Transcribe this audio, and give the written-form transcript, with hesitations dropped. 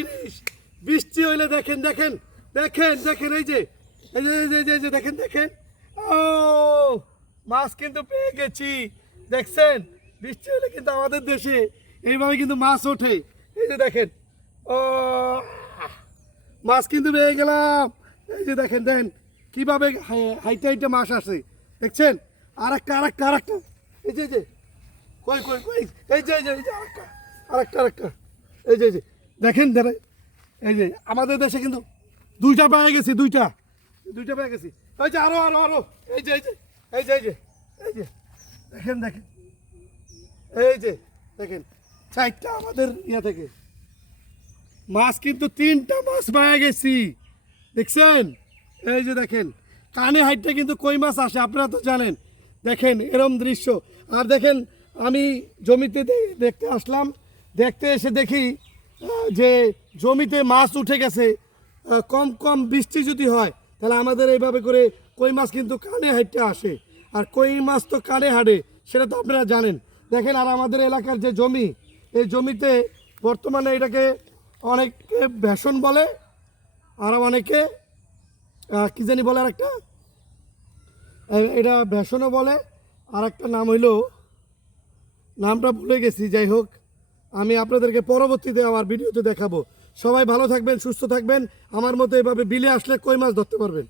ইলিশ বৃষ্টি হইলে দেখেন দেখেন দেখেন দেখেন এই যে দেখেন দেখেন ও মাছ কিন্তু পেয়ে গেছি দেখছেন বৃষ্টি হলে কিন্তু আমাদের দেশে এইভাবে কিন্তু মাছ ওঠে এই যে দেখেন ও মাছ কিন্তু পেয়ে গেলাম এই যে দেখেন দেখেন কীভাবে হাইটে হাইটে মাছ আসে দেখছেন আরেকটা আরেকটা আরেকটা এই যে কই কই কই এই যে আরেকটা আরেকটা আরেকটা এই যে দেখেন দাঁড়াই এই যে আমাদের দেশে কিন্তু দুইটা পেয়ে গেছি দুইটা পেয়ে গেছি এই যে আরো আরো আরো এই যে দেখেন দেখেন এই যে দেখেন চারটা আমাদের ইয়া থেকে মাছ কিন্তু তিনটা মাছ পেয়ে গেছি দেখছেন এই যে দেখেন কানে হাইটটা কিন্তু কই মাছ আসে আপনারা তো জানেন দেখেন এরম দৃশ্য আর দেখেন আমি জমিতে দেখতে আসলাম দেখতে এসে দেখি যে জমিতে মাছ উঠে গেছে কম কম বৃষ্টি যদি হয় তাহলে আমাদের এইভাবে করে কই মাছ কিন্তু কানে হাইটে আসে আর কই মাছ তো কানে হাঁটে সেটা তো আপনারা জানেন দেখেন আর আমাদের এলাকার যে জমি এই জমিতে বর্তমানে এটাকে অনেকে ভেষণ বলে আর অনেকে কী জানি বলে আরেকটা এটা ভেষণও বলে আর একটা নাম হইল নামটা ভুলে গেছি যাই হোক আমি আপনাদেরকে পরবর্তীতে আমার ভিডিওতে দেখাবো সবাই ভালো থাকবেন সুস্থ থাকবেন আমার মতো এভাবে বিলে আসলে কই মাছ ধরতে পারবেন।